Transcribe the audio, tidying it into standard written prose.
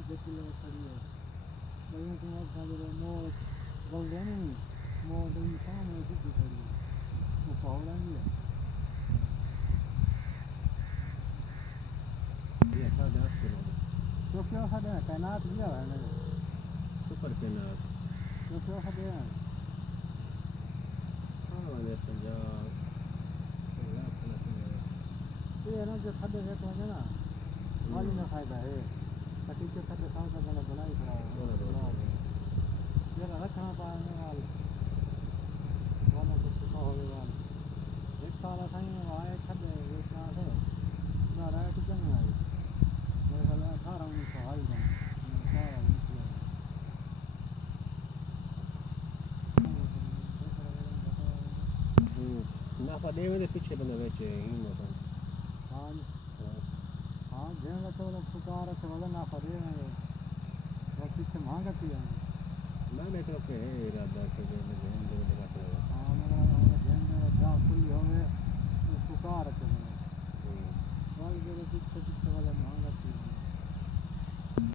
کلو کھڑی ہے بھائی تم اپنا جو موت بولتے نہیں موت انسان میں کتنی کھڑی ہے وہ پاؤڑا نہیں ہے تو کیوں کھڑے ہیں تعینات کیا ہے نا سپر تعینات تو کیوں کھڑے ہیں یہ نا جو کھڑے سے تو نا والی میں فائدہ ہے کٹی کے کھڑے کام کا بنا بنائی کھڑا ہے یہ رکھنا پانے والا والا کو سکھا ہوئے والا ایک سال کھائیں گے آئے کھڑے ایک سال ہے نہ رہا کچھ نہیں آئی میرے خیال 18-19 آئی جائیں سارا نفع دے دے پیچھے بندے بیچے ہاں ہاں جن کا تو پکار ہے تو نفع دے دیں گے وہ پیچھے مانگا پیا میں نے تو کہ ارادہ کہ میں جن دے رکھ لے ہاں میرا جن کا جا کھلی ہوئے پکار ہے تو والی جو پیچھے پیچھے والے مانگا پیا